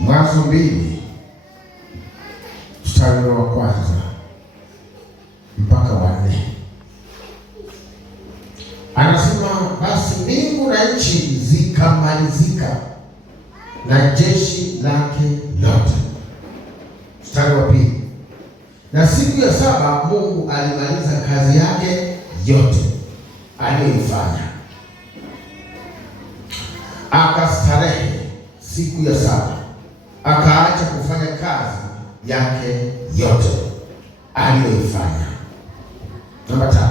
Mwanzo 2 mstari wa kwanza mpaka wa 4. Anasema basi mbingu na nchi zikamalizika na jeshi lake lote. Mstari wa 2, na siku ya 7 Mungu alimaliza kazi yake yote aliyoifanya, akastarehe siku ya 7, akaacha kufanya kazi yake yote aliyoifanya. Namba 3,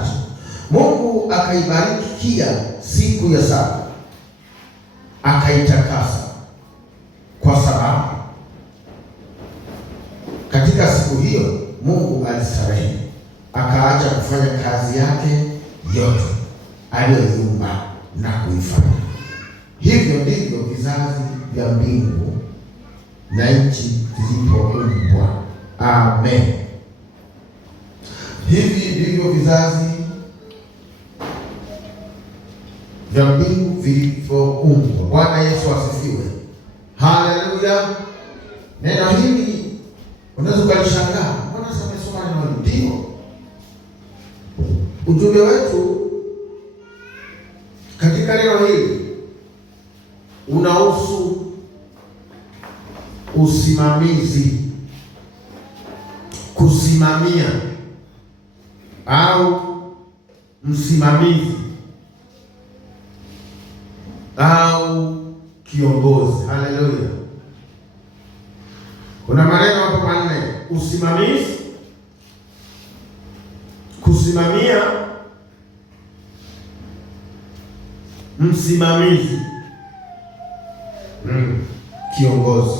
Mungu akaibarikia siku ya 7 akaitakasa, kwa sababu katika siku hiyo Mungu alistarehe, akaacha kufanya kazi yake yote aliyoiumba na kuifanya. Hivyo ndivyo vizazi vya mbingu na nchi zilipoumbwa. Amen. Hivi ndivyo vizazi vya mbingu vilivyoumbwa. Bwana Yesu asifiwe. Haleluya. Neno hili unaweza ukalishangaa, mbona samesoma neno hili? Ndio ujumbe wetu katika neno hili unahusu usimamizi, kusimamia au msimamizi au kiongozi. Haleluya. Kuna maneno hapo manne: usimamizi, kusimamia, msimamizi, kiongozi.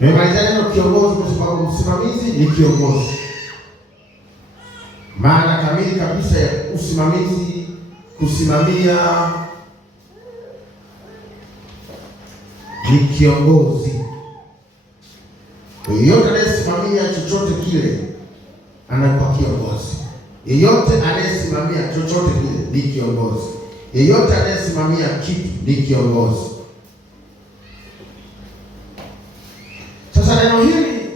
Nimemaliza neno kiongozi kwa sababu msimamizi ni kiongozi. Maana kamili kabisa ya usimamizi, kusimamia, ni kiongozi. Yeyote anayesimamia chochote kile anakuwa kiongozi. Yeyote anayesimamia chochote kile ni kiongozi. Yeyote anayesimamia kitu ni kiongozi. Sasa neno hili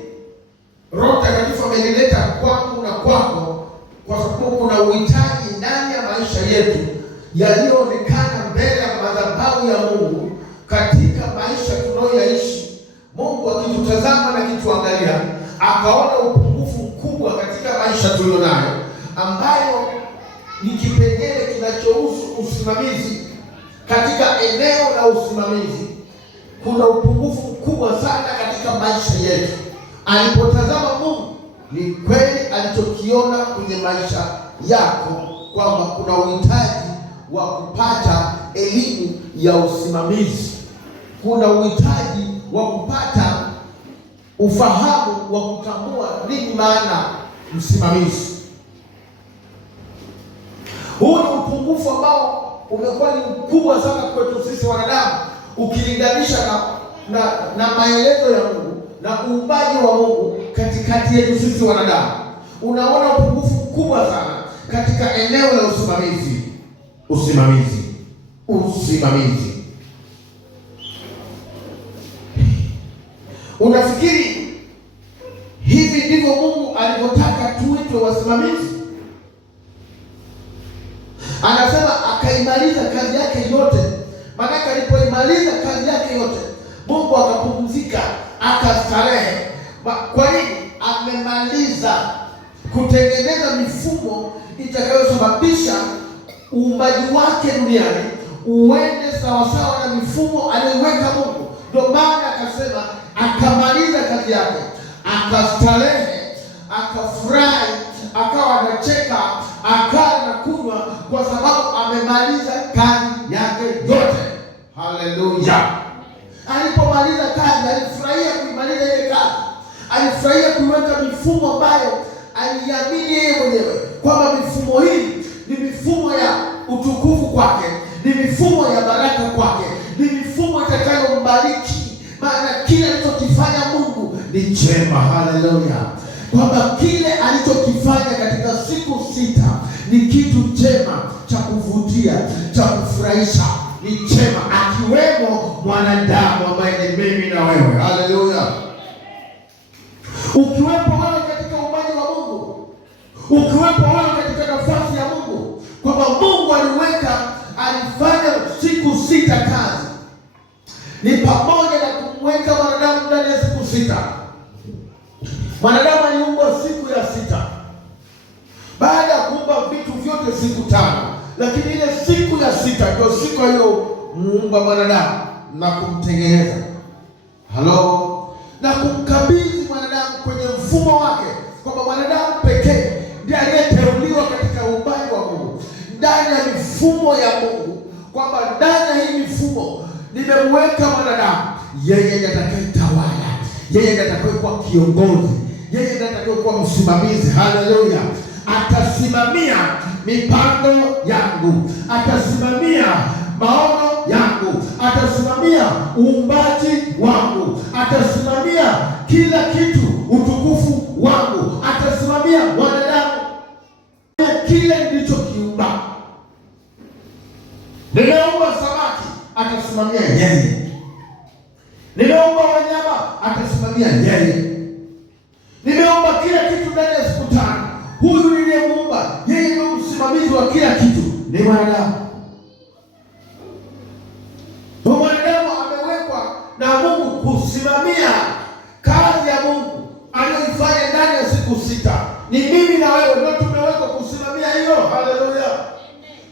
Roho Mtakatifu amelileta kwangu na kwako kwa sababu kuna uhitaji ndani ya maisha yetu yaliyoonekana mbele ya madhabahu ya Mungu katika maisha tunayoishi. Mungu akitutazama na kituangalia, akaona upungufu mkubwa katika maisha tulionayo, ambayo ni kipengele kinachohusu usimamizi. Katika eneo la usimamizi kuna upungufu mkubwa sana katika maisha yetu. Alipotazama Mungu, ni kweli alichokiona kwenye maisha yako kwamba kuna uhitaji wa kupata elimu ya usimamizi. Kuna uhitaji wa kupata ufahamu wa kutambua nini maana msimamizi. Huu ni upungufu ambao umekuwa ni mkubwa sana kwetu sisi wanadamu, ukilinganisha na maelezo ya Mungu na uumbaji wa Mungu katikati yetu sisi wanadamu. Unaona upungufu mkubwa sana katika eneo la usimamizi. Usimamizi. Unafikiri hivi ndivyo Mungu alivyotaka tuitwe wasimamizi? Anasema akaimaliza kazi yake yote. Maana alipoimaliza kazi yake yote, Mungu akapumzika, akastarehe. Kwa nini? Amemaliza kutengeneza mifumo itakayosababisha uumbaji wake duniani uende sawasawa na mifumo aliyoiweka Mungu. Ndio maana akasema akamaliza kazi yake, akastarehe, akafurahi, akawa anacheka, akala na kunywa, kwa sababu amemaliza kazi yake yote. Haleluya. Alipomaliza kazi, alifurahia kuimaliza ile kazi. Alifurahia kuiweka mifumo ambayo aliamini yeye mwenyewe kwamba mifumo hii ni mifumo ya utukufu kwake, ni mifumo ya baraka kwake, ni mifumo itakayombariki. Maana kile alichokifanya Mungu ni chema. Haleluya. Kwamba kile alichokifanya katika siku 6 ni kitu chema, cha kuvutia, cha kufurahisha, ni chema. akiwemo mwanadamu ambaye ni mimi na wewe. Haleluya! Ukiwepo wewe katika uumbaji wa Mungu, ukiwepo wewe katika nafasi ya Mungu, kwamba Mungu alifanya siku sita kazi, ni pamoja na kumweka mwanadamu ndani ya siku sita. Mwanadamu aliumbwa siku ya sita baada ya kuumba vitu vyote siku tano, lakini ile siku ya sita ndio siku aliyomuumba mwanadamu na kumtengeneza, na kumkabidhi mwanadamu kwenye mfumo wake, kwamba mwanadamu pekee ndiye aliyeteuliwa katika uumbaji wa Mungu, ndani ya mifumo ya Mungu, kwamba ndani ya hii mifumo nimemweka mwanadamu, yeye ndiye atakayetawala, yeye ndiye atakayekuwa kiongozi, yeye ndiye atakayekuwa msimamizi. Haleluya! Atasimamia mipango yangu, atasimamia maono yangu, atasimamia uumbaji wangu, atasimamia kila kitu, utukufu wangu, atasimamia mwanadamu, kile nilichokiumba. Nimeumba samaki, atasimamia yeye. Nimeumba wanyama, atasimamia yeye. Nimeumba kila kitu ndani ya siku tano. Huyu niliyemuumba, yeye ndio msimamizi wa kila kitu, ni mwanadamu. Mwanadamu amewekwa na Mungu kusimamia kazi ya Mungu aliyoifanya ndani ya siku sita. Ni mimi na wewe ndio tumewekwa kusimamia hiyo. Haleluya!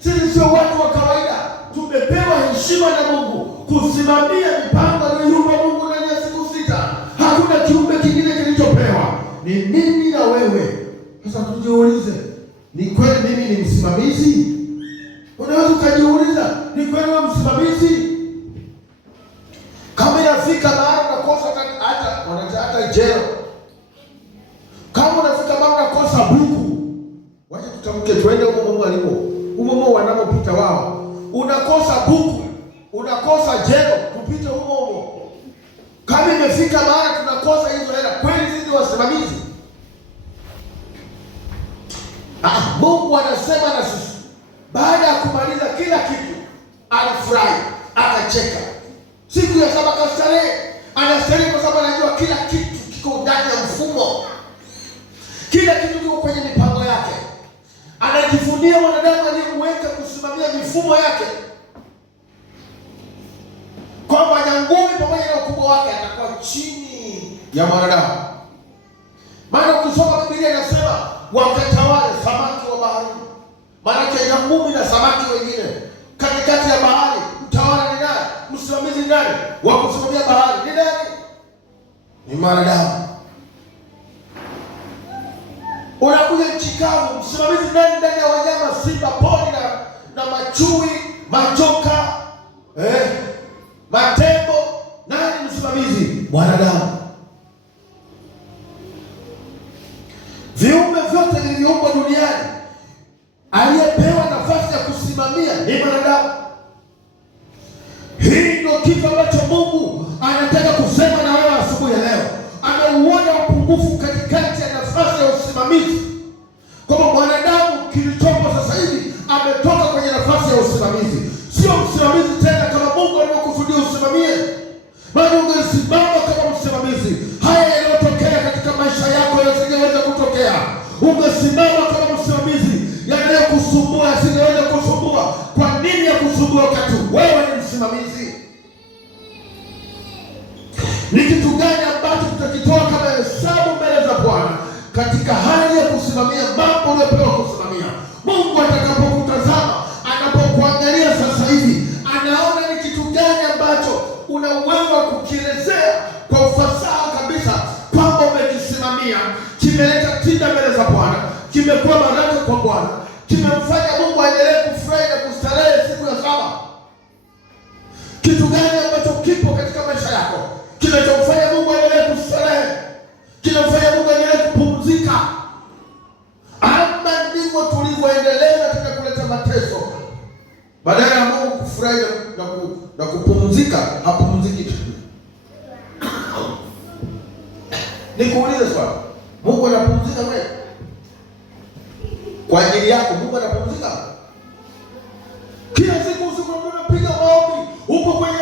Sisi sio watu wa kawaida, tumepewa heshima na Mungu kusimamia mipango aliyoiumba Mungu ndani ya siku sita. Hakuna kiumbe kingine kilichopewa, ni mimi na wewe. Sasa tujiulize, ni kweli mimi ni msimamizi? Unaweza ukajiuliza, ni kweli wewe msimamizi? Kama inafika mahali unakosa hata jero, kama unafika mahali unakosa buku, wacha tutamke twende huko Mungu alipo, huko wanapopita wao, unakosa buku, unakosa jero, tupite huko. Kama imefika mahali tunakosa hizo hela, kweli sisi wasimamizi? Mungu anasema na sisi, baada ya kumaliza kila kitu alifurahi, akacheka. Siku ya saba kastarehe. Anastarehe kwa sababu anajua kila kitu kiko ndani ya mfumo, kila kitu kiko kwenye mipango yake. Anajivunia mwanadamu aliyemweka kusimamia mifumo yake, kwamba nyangumi pamoja na ukubwa wake atakuwa chini ya mwanadamu. Maana ukisoma Biblia inasema wakatawale samaki wa baharini. Maana nyangumi na samaki wengine katikati ya bahari, mtawala ni nani? Msimamizi ni nani? Wa kusimamia bahari ni nani? Ni mwanadamu. Unakuja nchi kavu, msimamizi nani ndani ya wanyama? Simba pori na machui, majoka, matembo. Nani msimamizi? Mwanadamu. Viumbe vyote vilivyoumbwa duniani, aliyepewa nafasi ya kusimamia ni mwanadamu. Hii ndio kitu ambacho Mungu anataka kusema na wewe asubuhi ya leo. Ameuona upungufu katikati ya nafasi ya usimamizi, kwamba mwanadamu kilichopo sasa hivi ametoka kwenye nafasi ya usimamizi. Sio msimamizi tena kama Mungu alivyokusudia usimamie. Bali ungesimama kama msimamizi, haya yanayotokea katika maisha yako yasingeweza kutokea. Ungesimama kama msimamizi, yanayokusumbua yasingeweza kusumbua. Kwa nini ya kusumbua wakati wewe ni msimamizi? Ni kitu gani ambacho tutakitoa kama hesabu mbele za Bwana katika hali ya kusimamia mambo uliyopewa kusimamia? Mungu atakapokutazama, anapokuangalia sasa hivi, anaona ni kitu gani ambacho una uwezo wa kukielezea kwa ufasaha kabisa, kwamba umekisimamia, kimeleta tija mbele za Bwana, kimekuwa baraka kwa Bwana, kimemfanya Mungu aendelee kufurahi na kustarehe siku ya saba. Kitu gani ambacho kipo katika maisha yako kinachomfanya Mungu aendelee kustarehe, kinamfanya Mungu aendelee kupumzika? Ama ndivyo tulivyoendelea katika kuleta mateso, badala ya Mungu kufurahi na kupumzika, hapumziki tu. Nikuulize swali, Mungu anapumzika wewe? Kwa ajili yako Mungu anapumzika? Kila siku unapiga maombi, uko kwenye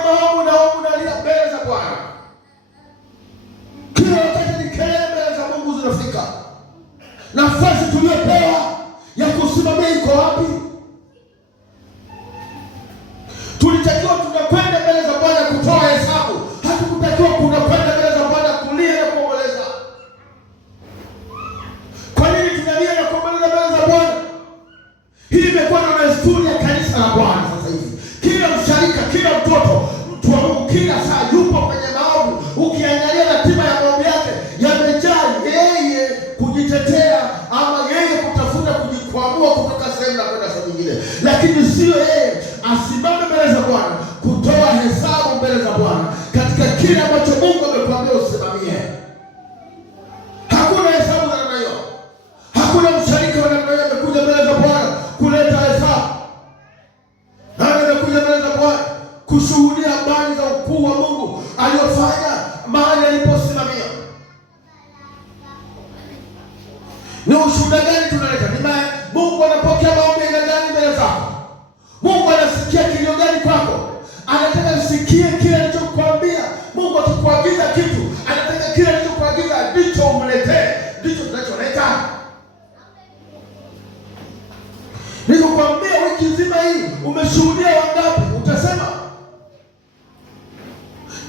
kile ambacho Mungu amekuambia usimamie. Hakuna hesabu za namna hiyo. Hakuna msharika wa namna hiyo amekuja mbele za Bwana kuleta hesabu. Nani amekuja mbele za Bwana kushuhudia habari za ukuu wa Mungu aliyofanya mahali aliposimamia? Ni ushuhuda gani tunaleta? Mungu anapokea maombi ya gani mbele zako? Mungu anasikia kilio gani kwako? Anataka usikie kile alichokuambia. Mungu akikuagiza kitu, anataka kile alichokuagiza ndicho umletee. Ndicho tunacholeta. Nikukwambia wiki nzima hii umeshuhudia wangapi? Utasema.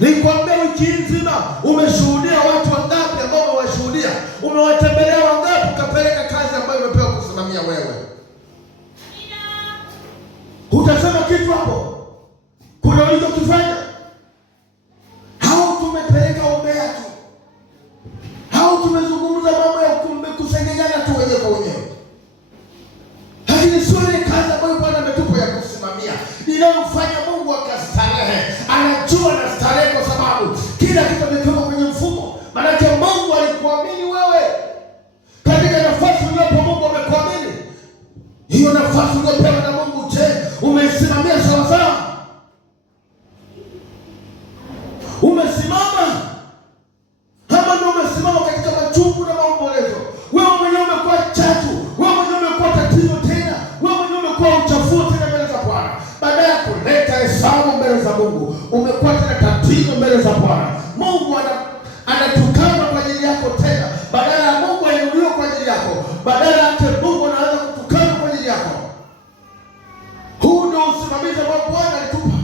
Nikukwambia wiki nzima umeshuhudia watu wangapi ambao umewashuhudia? Umewatembelea wangapi ukapeleka kazi ambayo umepewa kusimamia wewe? Utasema kitu hapo? Kuna ulichokifanya? Hao tumepeleka umbea tu. Hao tumezungumza mambo ya kusengenyana tu wenyewe kwa wenyewe. Lakini sio ile kazi ambayo Bwana ametupa ya kusimamia. Inamfanya Mungu akastarehe. Anajua na starehe kwa sababu kila kitu kimetoka kwenye mfumo. Maana Mungu alikuamini wewe. Katika nafasi uliyopo Mungu amekuamini. Hiyo nafasi uliyopewa na Mungu, je, umesimamia sawa sawa? Umesimama? Kama ndio umesimama katika machungu na maombolezo. Wewe mwenyewe umekuwa chatu, wewe mwenyewe umekuwa tatizo tena, wewe mwenyewe umekuwa uchafu tena mbele za Bwana. Baada ya kuleta hesabu mbele za Mungu, umekuwa tena tatizo mbele za Bwana. Mungu anatukana kwa ajili yako tena. Badala ya Mungu ainuliwe kwa ajili yako, badala yake Mungu anaanza kutukana kwa ajili yako. Huu ndio usimamizi ambao Bwana alitupa.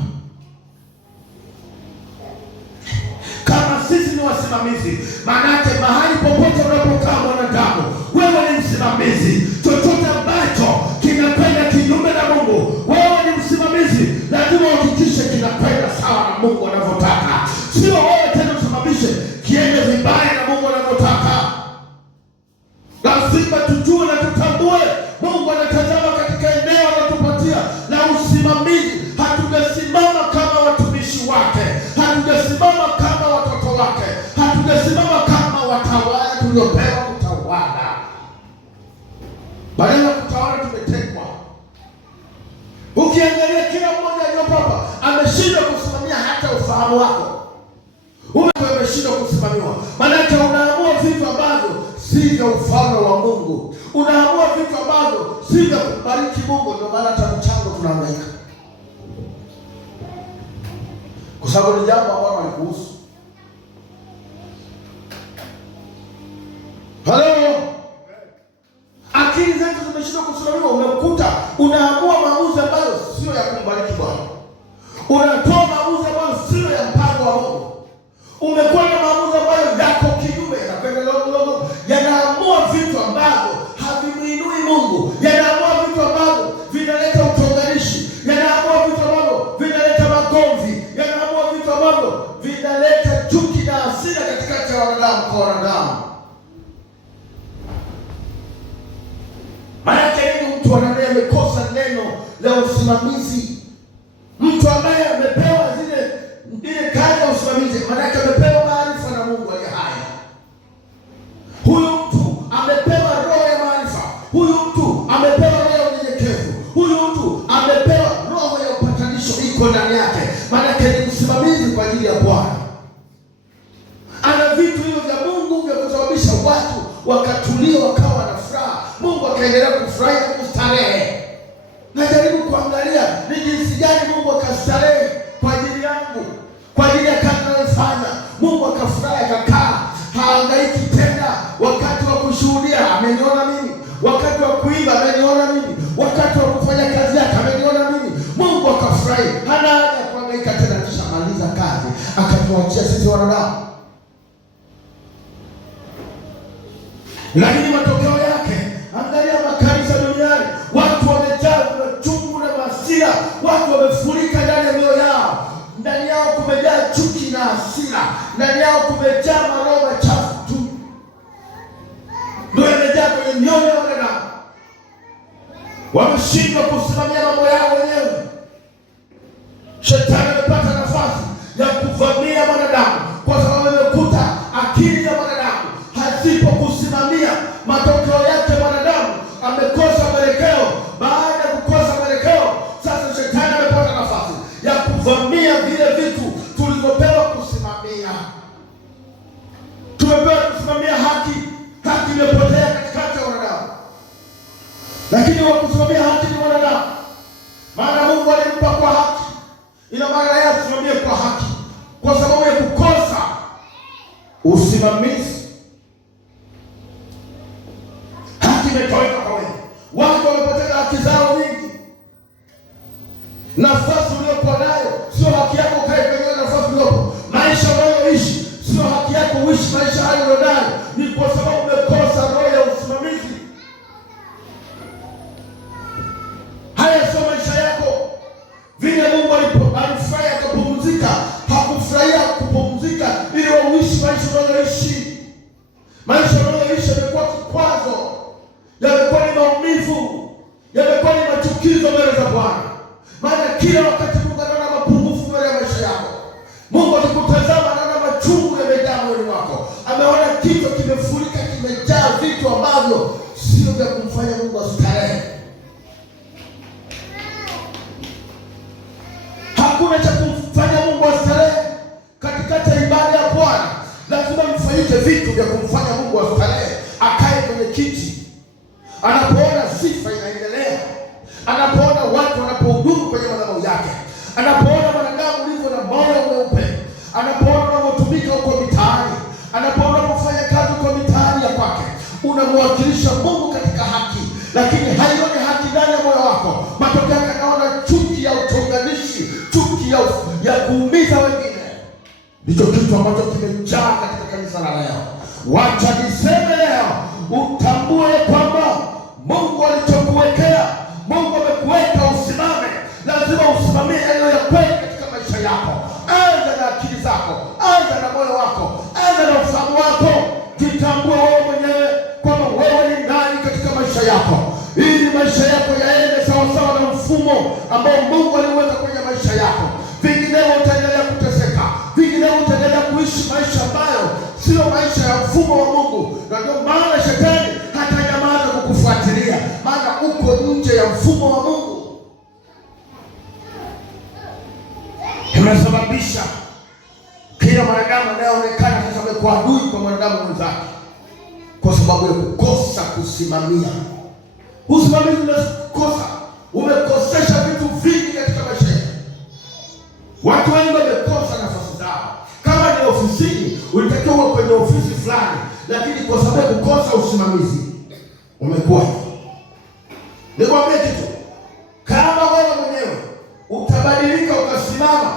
Kama sisi ni wasimamizi, maanake mahali popote unapokaa mwanadamu, wewe ni msimamizi. Chochote ambacho kinakwenda kinyume na Mungu, wewe ni msimamizi. Lazima uhakikishe kinakwenda sawa na Mungu anavyotaka. Sio wewe tena usimamishe kiende vibaya na Mungu anavyotaka. Lazima tujue na tutambue Mungu anatazama katika eneo anatupatia na usimamizi. Hatujasimama kama watumishi wake, hatujasimama kama watoto wake, hatujasimama kama watawala tuliopewa kutawala. Badala ya kutawala tumetekwa. Ukiangalia kila mmoja aliyopo hapa ameshindwa kusimamia hata ufahamu wako. Umeshindwa kusimamiwa. Maanake unaamua vitu ambavyo si vya ufalme wa Mungu. Unaamua vitu ambavyo si vya kubariki Mungu. Ndio maana hata mchango tunahangaika. Kwa sababu ni jambo ambalo halikuhusu. Halo. Akili zetu zimeshindwa kusimamiwa. Umekuta unaamua maamuzi ambayo sio ya kumbariki Bwana. Unatoa maamuzi ambayo sio ya mpango wa Mungu. Umekuwa na maamuzi ambayo yako kinyume na kwenda logo, yanaamua vitu ambavyo havimuinui Mungu, yanaamua vitu ambavyo vinaleta utonganishi, yanaamua vitu ambavyo vinaleta magomvi, yanaamua vitu ambavyo vinaleta chuki na hasira katikati ya wanadamu kwa wanadamu. Maana yake mtu anaye amekosa neno la usimamizi. Mtu ambaye amepewa ile kazi ya usimamizi, maana yake amepewa maarifa na Mungu aliye hai. Huyu mtu amepewa roho ya maarifa. Huyu mtu amepewa roho ya unyenyekevu. Huyu mtu amepewa roho ya upatanisho iko ndani yake. Maana yake ni msimamizi kwa ajili ya Bwana. Ana vitu hivyo vya Mungu vya kusababisha watu wakatulia, wakawa na furaha. Mungu akaendelea kufurahia kustarehe. Najaribu kuangalia ni jinsi gani Mungu akastarehe kwa ajili yangu, kwa ajili ya kazi anayofanya. Mungu akafurahi, akakaa, haangaiki tena. Wakati wa kushuhudia ameniona mimi, wakati wa kuimba ameniona mimi, wakati wa kufanya kazi yake ameniona mimi. Mungu akafurahi, hana haja ya kuangaika tena. Kisha maliza kazi akatuachia sisi wanadamu. Lakini matokeo yake, angalia makanisa duniani, watu wamejaa chungu na hasira, watu wamefurika ndani ya mioyo yao. Ndani yao kumejaa chuki na hasira, ndani yao kumejaa maroho machafu tu. Ndio yamejaa kwenye mioyo ya wanadamu. Wameshindwa kusimamia mambo yao wenyewe. Shetani amepata nafasi ya kuvamia wanadamu, kusimamia vile vitu tulivyopewa kusimamia. Tumepewa kusimamia haki. Haki imepotea katikati ya wanadamu, lakini wa kusimamia haki ni wanadamu. Maana Mungu alimpa kwa haki, ina maana yeye asimamie kwa haki. Kwa sababu ya kukosa usimamizi, haki imetoweka kwa wengi. Watu wamepoteza haki zao nyingi. Nafasi uliyokuwa nayo sio haki yako ukae kwenye nafasi uliyopo. Maisha unayoishi sio haki yako uishi maisha hayo unayo. Ni kwa sababu umekosa roho ya usimamizi. Haya sio maisha yako. Vile Mungu alifurahia kupumzika, hakufurahia kupumzika ili uishi maisha unayoishi. Maisha unayoishi yamekuwa kikwazo, yamekuwa ni maumivu, yamekuwa ni machukizo mbele za Bwana. Maana kila wakati Mungu anaona mapungufu mbele ya maisha yako. Mungu akikutazama anaona machungu yamejaa moyoni mwako. Ameona kichwa kimefurika, kimejaa vitu ambavyo sio vya kumfanya Mungu astarehe. Hakuna cha kumfanya Mungu astarehe katikati ya ibada ya Bwana. Lazima mfanyike vitu vya kumfanya Mungu astarehe, akae kwenye kiti. Anapoona sifa inaendelea, anapoona watu wanapohudumu kwenye madhabahu yake, anapoona wanadamu ulivyo na moyo mweupe, anapoona unapotumika huko mitaani, anapoona unapofanya kazi huko mitaani ya kwake, unamwakilisha Mungu katika haki, lakini haioni haki ndani ya moyo wako. Matokeo yake anaona chuki ya utonganishi, chuki ya kuumiza wengine. Ndicho kitu ambacho kimejaa katika kanisa la leo. Wacha niseme leo, utambue kwamba Mungu alichokuwekea, Mungu amekuweka usimame. Lazima usimamie yale ya kweli katika maisha yako. Anza na akili zako, anza na moyo wako, anza na ufahamu wako. Jitambue wewe mwenyewe kwamba wewe ni nani katika maisha yako, ili maisha yako yaende sawasawa na mfumo ambao Mungu aliweka kwenye maisha yako. Vinginevyo utaendelea kuteseka, vinginevyo utaendelea kuishi maisha ambayo sio maisha ya mfumo wa Mungu. Na ndio maana shetani hatanyamaza kukufuatilia, maana uko nje ya mfumo wa Mungu. Inasababisha kila mwanadamu anayeonekana sasa amekuwa adui kwa mwanadamu mwenzake, kwa sababu ya kukosa kusimamia. Usimamizi umekosa, umekosesha vitu vingi katika maisha yetu. Watu wengi wamekosa nafasi zao. Kama ni ofisini, ulitakiwa uwe kwenye ofisi fulani, lakini kwa sababu ya kukosa usimamizi umekuwa. Nikwambie kitu, kama wewe mwenyewe utabadilika ukasimama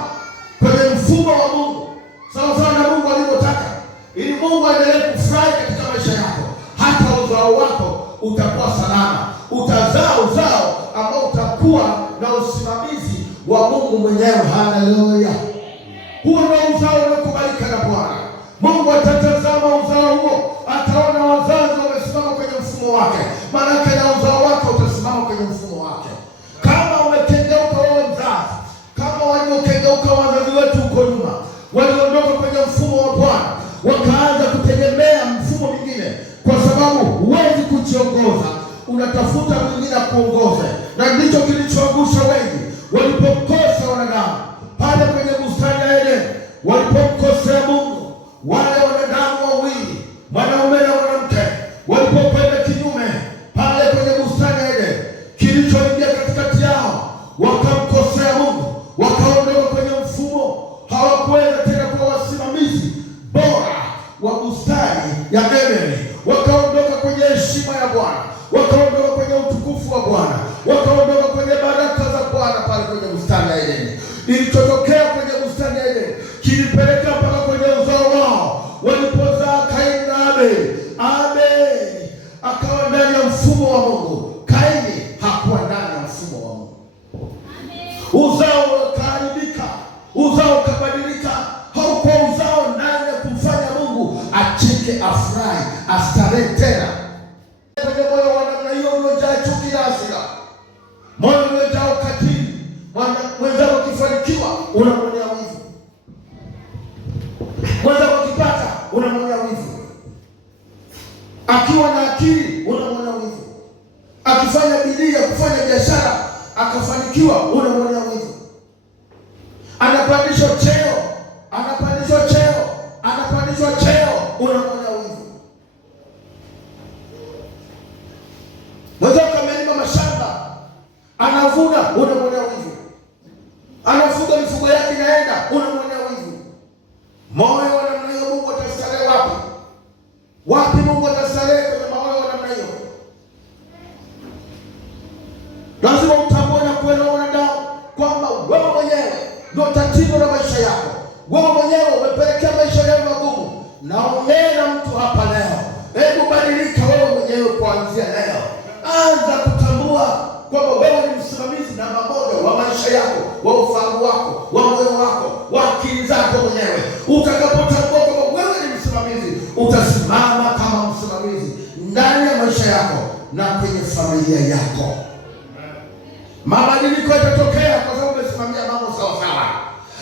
kwenye mfumo wa Mungu sawa sawa na Mungu alivyotaka, ili Mungu aendelee kufurahi katika maisha yako, hata uzao wako utakuwa salama. Utazaa uzao ambao utakuwa na usimamizi wa Mungu mwenyewe. Haleluya! Huo ndio uzao unaokubalika na Bwana. Mungu atatazama uzao huo, ataona wazazi wamesimama kwenye mfumo wake, maana na uzao wako utasimama kwenye mfumo wake. Kama umekengeuka wewe mzazi, kama waliokengeuka wazazi wetu huko nyuma, waliondoka kwenye mfumo wa Bwana wakaanza kutegemea mfumo mwingine, kwa sababu huwezi kujiongoza, unatafuta mwingine akuongoze. Na ndicho kilichoangusha wengi walipokosa wanadamu pale kwenye bustani ya Edeni. Walipomkosea Mungu, wale wanadamu wawili, mwanaume na mwanamke, walipokwenda kinyume pale kwenye bustani ya Edeni, kilichoingia katikati yao, wakamkosea Mungu, wakaondoka kwenye mfumo. Hawakuweza tena kuwa wasimamizi bora wa bustani ya Edeni. Wakaondoka kwenye heshima ya Bwana, wakaondoka kwenye utukufu wa Bwana, wakaondoka kwenye baraka za Bwana pale kwenye bustani ya Edeni. Ilichotokea kwenye bustani ya Edeni kilipeleka mpaka kwenye uzao wao, walipozaa Kaini na Abeli. Abeli akawa ndani ya mfumo wa Mungu, Kaini hakuwa ndani ya mfumo wa Mungu. Uzao ukaharibika, uzao ukabadilika. Haukuwa uzao ndani ya kumfanya Mungu acheke, afurahi, astarehe tena. Kwenye moyo wa namna hiyo uliojaa chuki na hasira, moyo uliojaa ukatili, mwenzako akifanikiwa unamwonea wivu, mwenzako akipata unamwonea wivu, akiwa na akili unamwonea wivu, akifanya bidii ya kufanya biashara akafanikiwa unamwonea wivu, anapata inaenda unamwonea wivu. Moyo wa namna hiyo Mungu atastarehe wapi? Wapi Mungu atastarehe kwenye moyo wa namna hiyo? Lazima utambue na kuelewa wanadamu kwamba wewe mwenyewe ndio tatizo la maisha yako. Wewe mwenyewe umepelekea maisha yako magumu. Naongea na mtu hapa leo. Hebu badilika wewe mwenyewe kuanzia leo. Anza kutambua kwamba wewe ni msimamizi namba moja wa maisha yako, wa ufahamu wako, wa moyo wako, wa akili zako mwenyewe. Utakapotambua kwamba wewe ni msimamizi, utasimama kama msimamizi ndani ya maisha yako na kwenye familia yako. Mabadiliko yatatokea kwa sababu umesimamia mambo sawa sawa.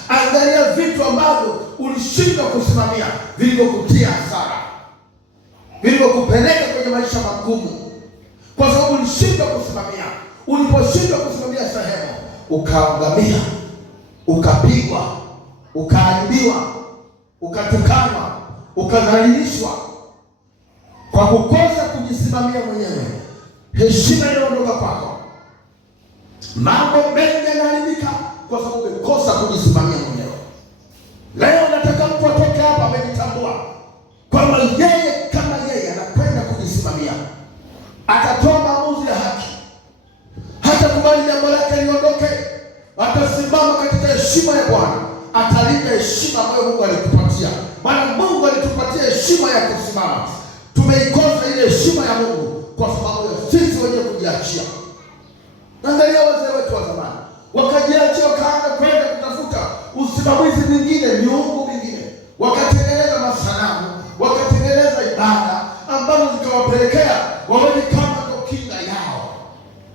Angalia vitu ambavyo ulishindwa kusimamia, vilivyokutia hasara, vilivyokupeleka kwenye maisha magumu, kwa sababu ulishindwa kusimamia. Uliposhindwa kusimamia sehemu, ukaangamia, ukapigwa, ukaadhibiwa, ukatukanwa, ukadhalilishwa kwa kukosa kujisimamia mwenyewe. Heshima inaondoka kwako. Mambo mengi yanaharibika kwa sababu umekosa kujisimamia mwenyewe. Leo nataka mtu atoke hapa amejitambua kwamba yeye kama yeye anakwenda kujisimamia. Atatoa maamuzi ya haki. Hatakubali jambo lake liondoke. Atasimama katika heshima ya Bwana. Atalinda heshima ambayo Mungu alitupatia. Maana Mungu alitupatia heshima ya kusimama. Tumeikosa ile heshima ya Mungu kwa sababu ya sisi wenyewe kujiachia. Angalia wazee wetu wa zamani, wakajiachia, wakaanza kwenda kutafuta usimamizi mwingine, miungu mingine, wakatengeneza masanamu, wakatengeneza ibada ambazo zikawapelekea waone kama ndo kinga yao,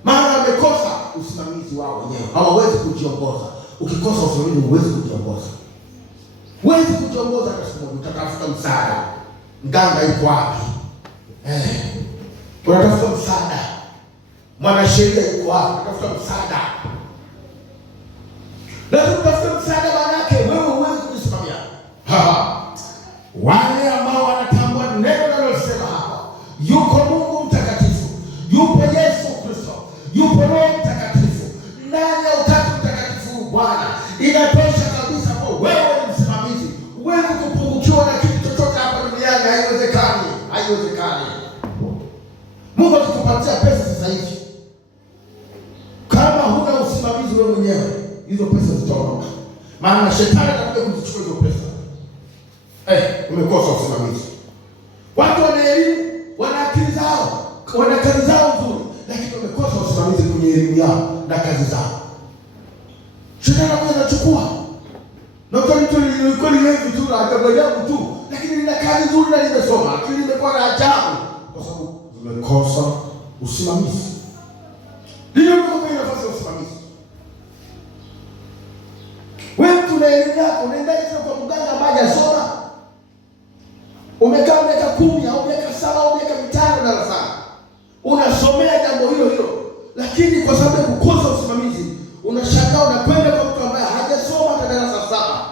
maana wamekosa usimamizi wao wenyewe. Hawawezi kujiongoza. Ukikosa usimamizi huwezi kujiongoza. Huwezi kujiongoza hata siku moja. Utatafuta msaada. Mganga yuko wapi? Unatafuta msaada. Mwanasheria yuko wapi? Unatafuta msaada. Lazima utafute msaada, maana yake wewe huwezi kujisimamia. Wale ambao wanatambua neno linalosema hapa, yuko Mungu mtakatifu, yupo Yesu Kristo, yupo Roho Mtakatifu ndani ya Utatu Mtakatifu Bwana, inatosha kabisa kwa wewe ni msimamizi. Huwezi kupungukiwa na kitu chochote hapa duniani. Haiwezekani. Haiwezekani. Mungu akikupatia pesa sasa hivi, kama huna usimamizi wewe mwenyewe, hizo pesa zitaondoka. Maana shetani atakuja kuzichukua hizo pesa. Umekosa usimamizi. Watu wana elimu, wana akili zao, wana kazi zao nzuri, lakini wamekosa usimamizi kwenye elimu yao na kazi zao. Shetani anakuja kuchukua. Na kwa mtu nilikuwa ni wewe tu na ajabu tu, lakini nina kazi nzuri na nimesoma, lakini nimekuwa na ajabu kwa sababu zimekosa usimamizi. Ndio kwa nafasi ya usimamizi. Wewe tuna elimu yako, unaenda kwa mganga ambaye hajasoma. Umekaa miaka 10 au miaka 7 au miaka 5 darasani. Unasomea jambo hilo hilo, lakini kwa sababu ya kukosa usimamizi, unashangaa unakwenda kwa mtu ambaye hajasoma hata darasa 7.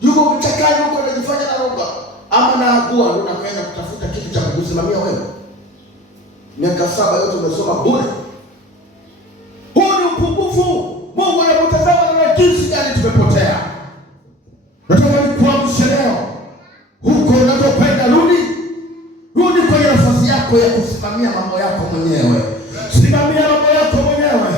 Yuko mchakaji huko anajifanya na roga ama na agua, unakwenda kutafuta kitu cha kusimamia wewe. Miaka 7 yote umesoma bure. Huu ni upungufu. Mungu anapotazama na jinsi gani tumepotea. Nataka nikuamshe leo. Huko unapokwenda, rudi kwenye nafasi yako ya kusimamia mambo yako mwenyewe. Simamia mambo yako mwenyewe.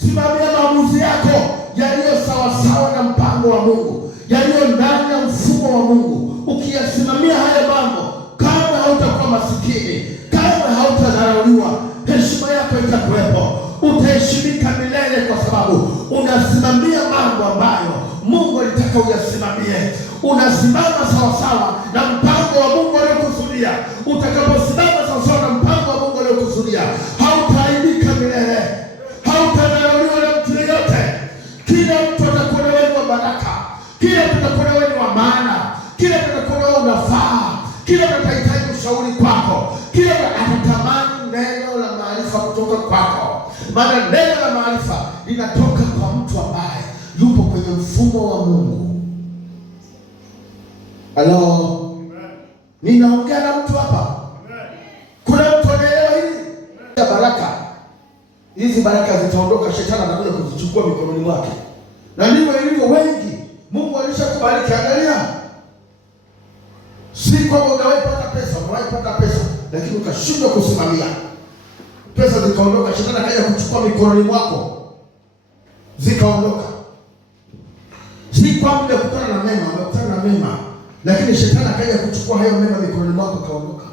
Simamia maamuzi yako yaliyo sawa sawa na mpango wa Mungu, yaliyo ndani ya mfumo wa Mungu. Ukiyasimamia haya mambo, kama hautakuwa masikini, kama hautadharauliwa, heshima yako itakuwepo. Utaheshimika milele kwa sababu unasimamia mambo ambayo Mungu alitaka uyasimamie. Unasimama sawa sawa na mpango wa Mungu aliokusudia. Utakaposimama sawa sawa na mpango wa Mungu aliokusudia, hautaaibika milele, hautadharauliwa na mtu yeyote. Kila mtu atakuona wewe ni wa baraka, kila mtu atakuona wewe ni wa maana, kila mtu atakuona wewe unafaa, kila mtu atahitaji ushauri kwako, kila mtu atatamani neno la maarifa kutoka kwako. Maana neno la maarifa linatoka kwa mtu ambaye yupo kwenye mfumo wa Mungu. Hello. Ninaongea na mtu hapa. Kuna mtu anaelewa hili? Baraka. Hizi baraka zitaondoka, shetani anakuja kuzichukua mikononi mwake. Na ndivyo ilivyo wengi. Mungu kubariki. Angalia, si kwamba unaweka pesa, lakini ukashindwa kusimamia pesa, zikaondoka. Shetani akaja kuchukua mikononi mwako, zikaondoka. Si kwamba umekutana na mema, lakini shetani akaja kuchukua hayo mema mikononi mwako, kaondoka.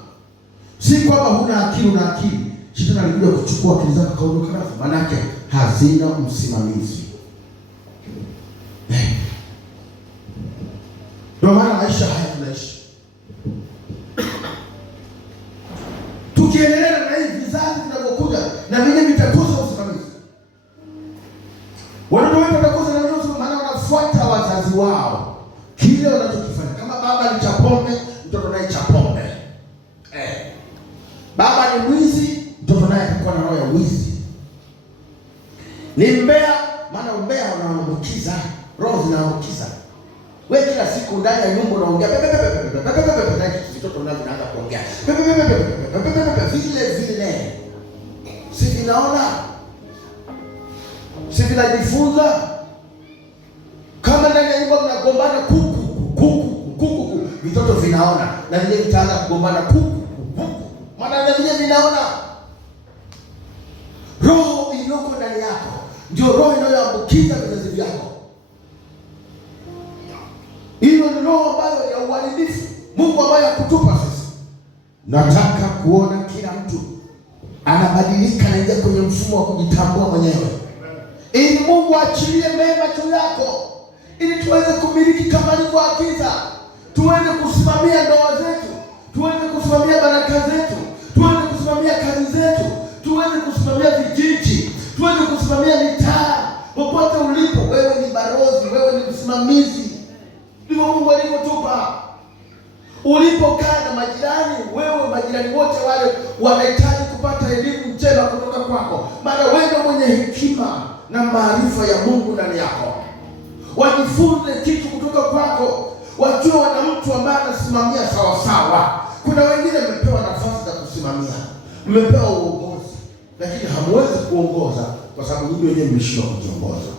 Si kwamba huna akili, una akili. Shetani alikuja kuchukua akili zako, kaondoka nazo. Maana yake hazina msimamizi. Ndio maana maisha haya tunaishi, tukiendelea na hivi vizazi vinavyokuja, na vile vitakosa usimamizi. Watoto wetu watakosa na usimamizi, maana wanafuata wazazi wao, kile wanachokifanya. Kama baba ni cha pombe, mtoto naye cha pombe. Baba ni mwizi, mtoto naye atakuwa na roho ya wizi. Ni mbea, maana umbea unaambukiza, roho zinaambukiza. Wewe kila siku ndani ya nyumba unaongea na mtoto unaanza kuongea vile. Si vinaona? Si vinajifunza? Kama ndani ya nyumba mnagombana kuku, vitoto vinaona na vile vitaanza kugombana kuku. Maana na vile vinaona. Roho iliyoko ndani yako ndio roho inayoambukiza vizazi vyako. Hiyo ni roho ambayo ya uharibifu. Mungu ambaye akutupa sisi. Nataka kuona kila mtu anabadilika, anaingia kwenye mfumo wa kujitambua mwenyewe, ili Mungu achilie mema juu yako, ili tuweze kumiliki kama alivyoagiza, tuweze kusimamia ndoa zetu, tuweze kusimamia baraka zetu, tuweze kusimamia kazi zetu, tuweze kusimamia vijiji, tuweze kusimamia mitaa. Popote ulipo, wewe ni barozi, wewe ni msimamizi. Ndivyo Mungu alivyotupa. Ulipokaa na majirani, wewe majirani wote wale wanahitaji kupata elimu njema kutoka kwako, maana wewe mwenye hekima na maarifa ya Mungu ndani yako. Wajifunze kitu kutoka kwako, wajue wana mtu ambaye anasimamia sawa sawa. Kuna wengine mmepewa nafasi za kusimamia, mmepewa uongozi, lakini hamwezi kuongoza kwa sababu nyinyi wenyewe mmeshindwa kujiongoza.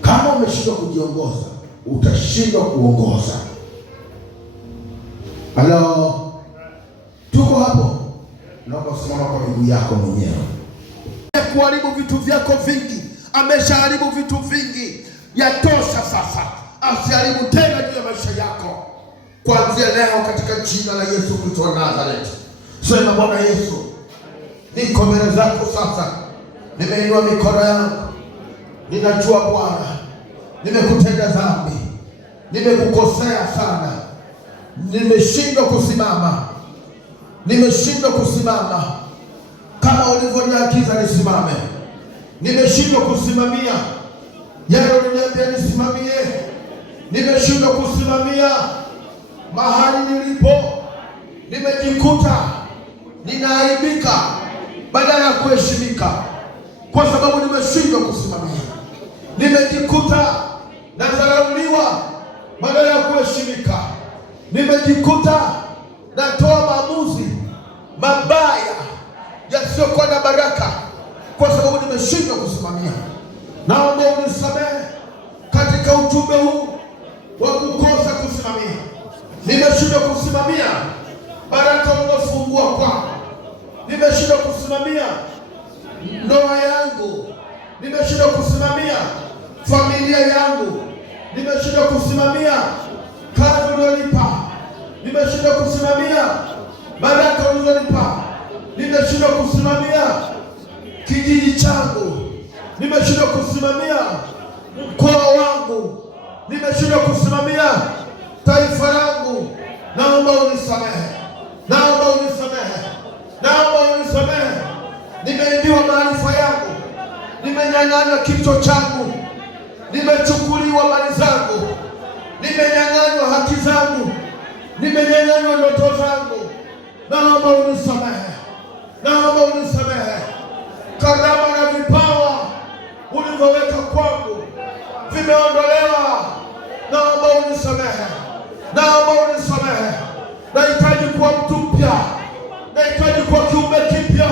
Kama umeshindwa kujiongoza, utashindwa kuongoza. Halo, tuko hapo? Naomba usimama kwa miguu yako mwenyewe. Kuharibu vitu vyako vingi, ameshaharibu vitu vingi, yatosha sasa. Asiharibu tena juu ya maisha yako kuanzia leo, katika jina la Yesu Kristo wa Nazareti. Sema, Bwana Yesu, niko mbele zako sasa, nimeinua mikono yangu. Ninajua Bwana, nimekutenda dhambi, nimekukosea sana, nimeshindwa kusimama kama ulivyoniagiza nisimame. Nimeshindwa kusimamia yale uliniambia nisimamie. Nimeshindwa kusimamia mahali nilipo. Nimejikuta ninaaibika badala ya kuheshimika, kwa sababu nimeshindwa kusimamia. Nimejikuta nadharauliwa badala ya kuheshimika. Nimejikuta natoa maamuzi mabaya yasiyokuwa na baraka, kwa sababu nimeshindwa kusimamia. Naomba unisamehe katika ujumbe huu wa kukosa kusimamia. Nimeshindwa kusimamia baraka ulizofungua kwangu. Nimeshindwa kusimamia ndoa yangu. Nimeshindwa kusimamia familia yangu. Nimeshindwa kusimamia kazi ulionipa. Nimeshindwa kusimamia baraka ulizonipa. Nimeshindwa kusimamia kijiji changu. Nimeshindwa kusimamia mkoa wangu. Nimeshindwa kusimamia taifa langu. Naomba unisamehe. Naomba unisamehe. Naomba unisamehe. Nimeibiwa maarifa yangu. Nimenyang'anywa kichwa changu. Nimechukuliwa mali zangu. Nimenyang'anywa haki zangu. Nimenyang'anywa ndoto zangu. Naomba unisamehe. Naomba unisamehe. Karama na vipawa ulivyoweka kwangu vimeondolewa. Naomba unisamehe. Naomba unisamehe. Nahitaji kuwa mtu mpya. Nahitaji kuwa kiumbe kipya,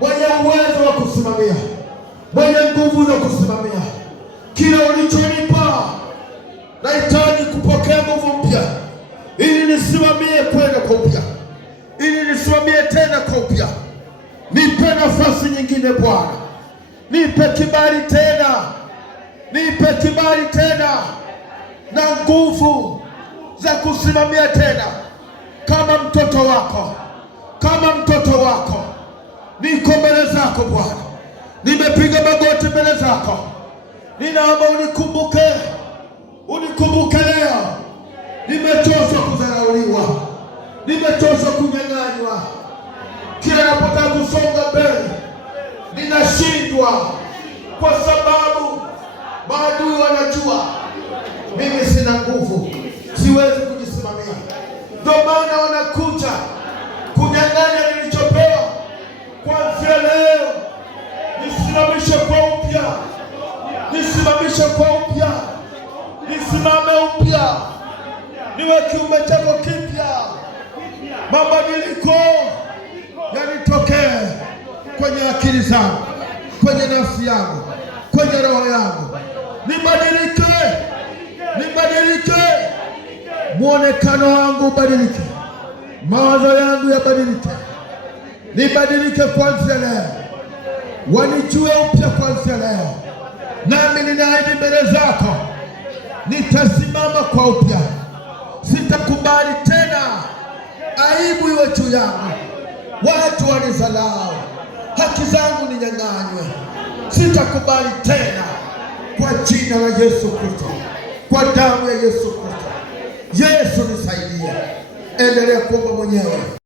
mwenye uwezo wa kusimamia, mwenye nguvu za kusimamia. Kile ulichonipa mwingine. Bwana, nipe kibali tena, nipe kibali tena na nguvu za kusimamia tena kama mtoto wako, kama mtoto wako. Niko mbele zako Bwana, nimepiga magoti mbele zako. Ninaomba unikumbuke, unikumbuke leo. Nimechoshwa kudharauliwa, nimechoshwa kunyang'anywa. Kila napotaka kusonga mbele ninashindwa, kwa sababu maadui wanajua mimi sina nguvu, siwezi kujisimamia. Ndio maana wanakuja kunyang'anya nilichopewa. Kuanzia leo nisimamishe kwa upya, nisimamishe kwa upya, nisimame upya, niwe kiumbe chako kipya. Mabadiliko yanitokee kwenye akili zangu, kwenye nafsi yangu, kwenye roho yangu. Nibadilike, nibadilike, muonekano wangu ubadilike, mawazo yangu yabadilike. Nibadilike kuanzia leo, wanijue upya kuanzia leo. Nami ninaahidi mbele zako, nitasimama kwa upya. Sitakubali tena aibu iwe juu yangu, watu wanizalau, haki zangu ninyang'anywe. Sitakubali tena, kwa jina la Yesu Kristo, kwa damu ya Yesu Kristo. Yesu nisaidie. Endelea kuomba mwenyewe.